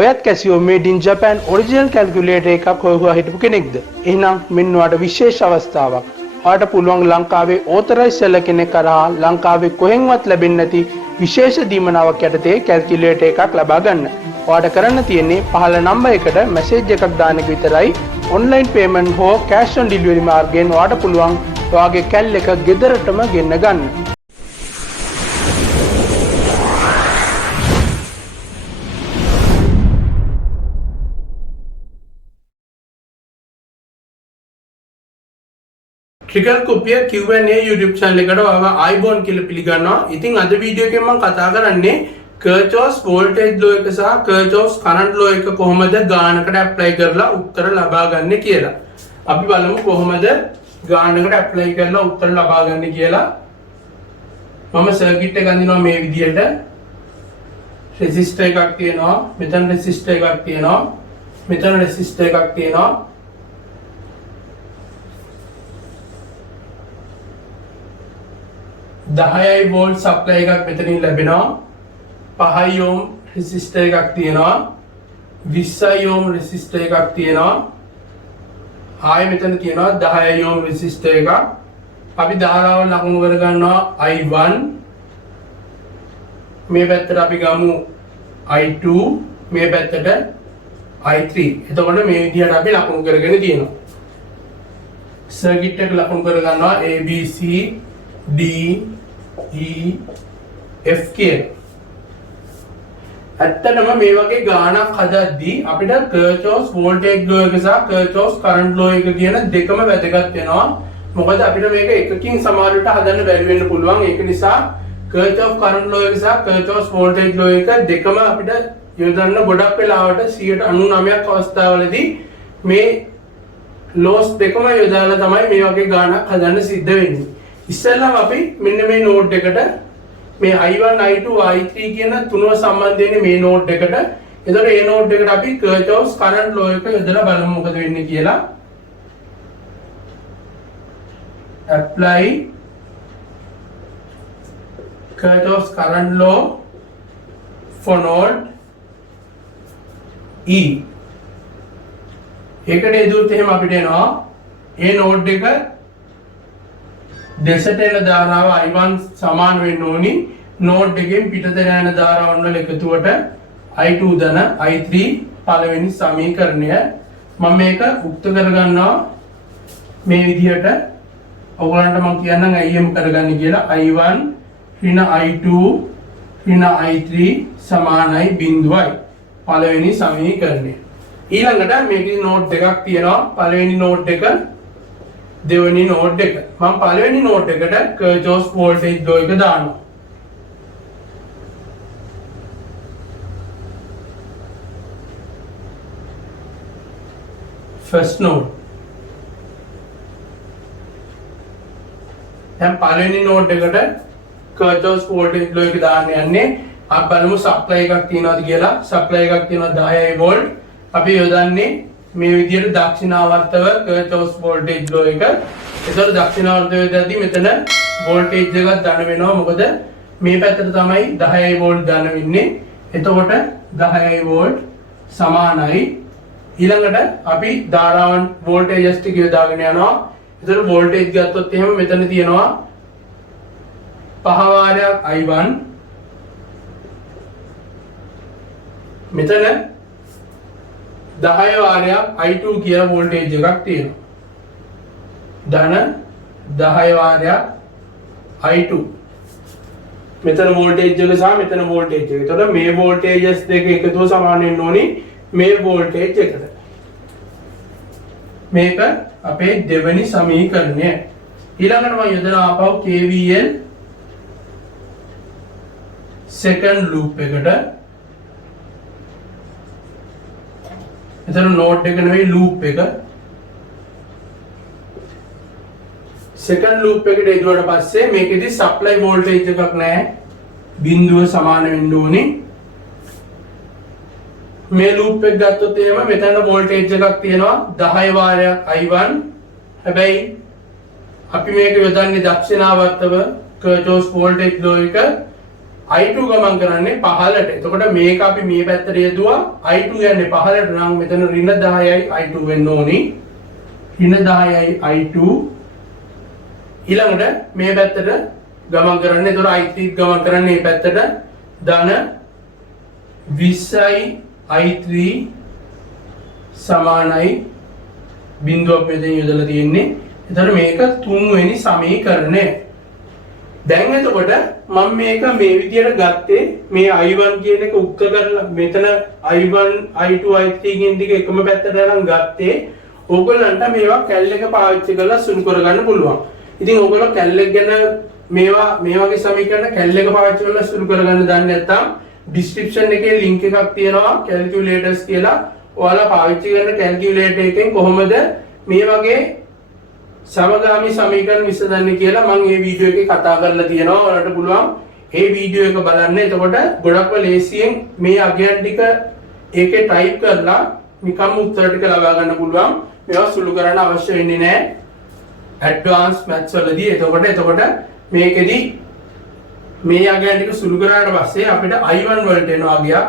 ඔයත් කැසියෝ මේඩ් ඉන් Japan original calculator එකක් හොයුවා හිටපු කෙනෙක්ද? එහෙනම් මෙන්න ඔයාලට විශේෂ අවස්ථාවක්. ඔයාලට පුළුවන් ලංකාවේ ඕතරයිස් සෙල්ලර් කෙනෙක් කරා ලංකාවේ කොහෙන්වත් ලැබෙන්නේ නැති විශේෂ දීමනාවක් යටතේ කැල්කියුලේටර් එකක් ලබා ගන්න. ඔයාලට කරන්න තියෙන්නේ පහළ නම්බර් එකට මැසේජ් එකක් දාන එක විතරයි. ඔන්ලයින් පේමන්ට් හෝ කෑෂ් ඔන් ඩෙලිවරි මාර්ගයෙන් ඔයාලට පුළුවන් ඔයාගේ කැල් එක ගෙදරටම ගෙන්න ගන්න. Trical Copy Q&A YouTube channel එකට ඔයාව iBond කියලා පිළිගන්නවා. ඉතින් අද වීඩියෝ එකෙන් මම කතා කරන්නේ Kirchhoff voltage law එක සහ Kirchhoff current law එක කොහොමද ගානකට ඇප්ලයි කරලා උත්තර ලබා ගන්න කියලා. අපි බලමු කොහොමද ගානකට ඇප්ලයි කරලා උත්තර ලබා ගන්න කියලා. මම සර්කිට් එක අඳිනවා මේ විදියට. රෙසිස්ටර් එකක් තියෙනවා, මෙතන රෙසිස්ටර් එකක් තියෙනවා, මෙතන රෙසිස්ටර් එකක් තියෙනවා. 10 වෝල්ට් සප්ලයි එකක් මෙතනින් ලැබෙනවා. 5 ඕම් රෙසිස්ටර් එකක් තියෙනවා. 20 ඕම් රෙසිස්ටර් එකක් තියෙනවා. ආයෙ මෙතන තියෙනවා 10 ඕම් රෙසිස්ටර් එකක්. අපි ධාරාව ලකුණු කර ගන්නවා I1. මේ පැත්තට අපි ගමු I2, මේ පැත්තට I3. එතකොට මේ විදිහට අපි ලකුණු කරගෙන තියෙනවා. සර්කිට් එක ලකුණු කර ගන්නවා A B C D E F කියලා. ඇත්තටම මේ වගේ ගානක් හදද්දී අපිට Kirchhoff voltage law එක සහ Kirchhoff current law එක කියන දෙකම වැදගත් වෙනවා. මොකද අපිට මේක එකකින් සමහරවිට හදන්න බැරි වෙන්න පුළුවන්. ඒක නිසා Kirchhoff current law එක සහ Kirchhoff voltage law එක දෙකම අපිට යොදන්න ගොඩක් වෙලාවට 99% අවස්ථාවලදී මේ laws දෙකම යොදාලා තමයි මේ වගේ ගානක් හදන්න සිද්ධ වෙන්නේ. ඉස්සෙල්ලාම අපි මෙන්න මේ නෝඩ් එකට මේ I1 I2 I3 කියන තුනව සම්බන්ධ වෙන්නේ මේ නෝඩ් එකට. එතකොට මේ නෝඩ් එකට අපි Kirchhoff current law එක යොදලා බලමු මොකද වෙන්නේ කියලා. apply Kirchhoff current law for node E. ඒකට එදුවොත් එහෙම අපිට එනවා මේ නෝඩ් එක දෙසට එන ධාරාව I1 සමාන වෙන්න ඕනි නෝඩ් එකෙන් පිටතට යන ධාරාවන් වල එකතුවට I2 ධන I3 පළවෙනි සමීකරණය. මම මේක උක්ත කරගන්නවා මේ විදිහට. ඔයගලන්ට මම කියන්නම් IM කරගන්න කියලා. I1 ඍණ I2 ඍණ I3 සමානයි 0යි. පළවෙනි සමීකරණය. ඊළඟට මේකේ නෝඩ් දෙකක් තියෙනවා. පළවෙනි නෝඩ් එක, දෙවෙනි නෝඩ් එක. මම පළවෙනි නෝඩ් එකට Kirchhoff voltage law එක දානවා. first node. දැන් පළවෙනි නෝඩ් එකට Kirchhoff voltage law එක දාන්න යන්නේ. අපි බලමු සප්ලයි එකක් තියෙනවද කියලා. සප්ලයි එකක් තියෙනවා 10 වෝල්ට්. අපි යොදන්නේ මේ විදිහට දක්ෂිනාවර්තව Kirchhoff voltage law එක. ඒතකොට දක්ෂිනාවර්තව යොදද්දී මෙතන voltage එකක් ධන වෙනවා. මොකද මේ පැත්තට තමයි 10 වෝල්ට් ධන වෙන්නේ. එතකොට 10 වෝල්ට් සමානයි. ඊළඟට අපි ධාරාවන් voltages ටික යොදාගෙන යනවා. ඒතකොට voltage ගත්තොත් එහෙම මෙතන තියෙනවා 5 වාරයක් I1. මෙතන 10 වාරයක් I2 කියලා වෝල්ටේජ් එකක් තියෙනවා. ධන 10 වාරයක් I2. මෙතන වෝල්ටේජ් එක සහ මෙතන වෝල්ටේජ් එක. එතකොට මේ වෝල්ටේජස් දෙක එකතුව සමාන වෙන්න ඕනි මේ වෝල්ටේජ් එකට. මේක අපේ දෙවෙනි සමීකරණය. ඊළඟට මම යොදනවා ආපහු KVL second loop එකට. එතන නෝඩ් එක නෙවෙයි ලූප් එක. සෙකන්ඩ් ලූප් එකට එදුවට පස්සේ මේකෙදි සප්ලයි වෝල්ටේජ් එකක් නැහැ. බිඳුව සමාන වෙන්න ඕනේ. මේ ලූප් එක ගත්තොත් එහෙම මෙතන වෝල්ටේජ් එකක් තියෙනවා 10 වාරයක් I1. හැබැයි අපි මේක යොදන්නේ දක්ෂිනාවර්තව Kirchhoff voltage law එක I2 ගමන් කරන්නේ පහළට. එතකොට මේක අපි මේ පැත්තට යදුවා I2 යන්නේ පහළට නම් මෙතන ඍණ 10යි I2 වෙන්න ඕනි. ඍණ 10යි I2 ඊළඟට මේ පැත්තට ගමන් කරන්නේ. එතකොට I3 ගමන් කරන්නේ මේ පැත්තට ධන 20යි I3 සමානයි බිඳුවක් මෙතන යොදලා තියෙන්නේ. එතකොට මේක තුන්වෙනි සමීකරණය. දැන් එතකොට මම මේක මේ විදියට ගත්තේ මේ I1 කියන එක උක්ක කරලා මෙතන I1 I2 I3 කියන ටික එකම පැත්තට අරන් ගත්තේ ඕගොල්ලන්ට මේවා කැල් එක පාවිච්චි කරලා සුළු කරගන්න පුළුවන්. ඉතින් ඕගොල්ලෝ කැල් එක ගැන මේවා මේ වගේ සමීකරණ කැල් එක පාවිච්චි කරලා සුළු කරගන්න දන්නේ නැත්නම් ඩිස්ක්‍රිප්ෂන් එකේ ලින්ක් එකක් තියෙනවා කැල්කියුලේටර්ස් කියලා. ඔයාලා පාවිච්චි කරන කැල්කියුලේටර් එකෙන් කොහොමද මේ වගේ සමගාමී සමීකරණ විසඳන්නේ කියලා මම මේ වීඩියෝ එකේ කතා කරලා තියෙනවා. ඔයාලට පුළුවන් මේ වීඩියෝ එක බලන්න. එතකොට ගොඩක්ම ලේසියෙන් මේ අගයන් ටික ඒකේ ටයිප් කරලා නිකම්ම උත්තර ටික ලබා ගන්න පුළුවන්. මේවා සුළු කරන්න අවශ්‍ය වෙන්නේ නැහැ ඇඩ්වාන්ස් මැත්ස් වලදී. එතකොට මේකෙදි මේ අගයන් ටික සුළු කරාට පස්සේ අපිට I1 වලට එනවා අගයක්.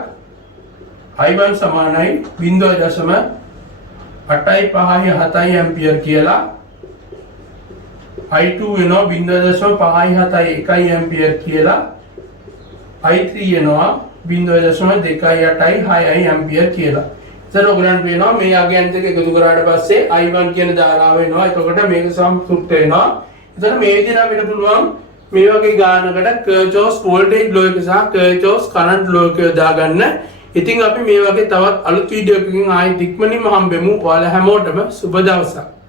I1 සමානයි 0.857 ඇම්පියර් කියලා. I2 වෙනවා 0.571 ඇම්පියර් කියලා. I3 වෙනවා 0.286 ඇම්පියර් කියලා. එතන ඔයගලන්ට වෙනවා මේ අගයන් දෙක එකතු කරාට පස්සේ I1 කියන ධාරාව වෙනවා. එතකොට මේක සම්පූර්ණ වෙනවා. එතන මේ විදිහට අපිට පුළුවන් මේ වගේ ගානකට Kirchhoff voltage law එක සහ Kirchhoff current law එක දාගන්න. ඉතින් අපි මේ වගේ තවත් අලුත් වීඩියෝ එකකින් ආයෙත් ඉක්මනින්ම හම්බෙමු. ඔයාලා හැමෝටම සුබ දවසක්.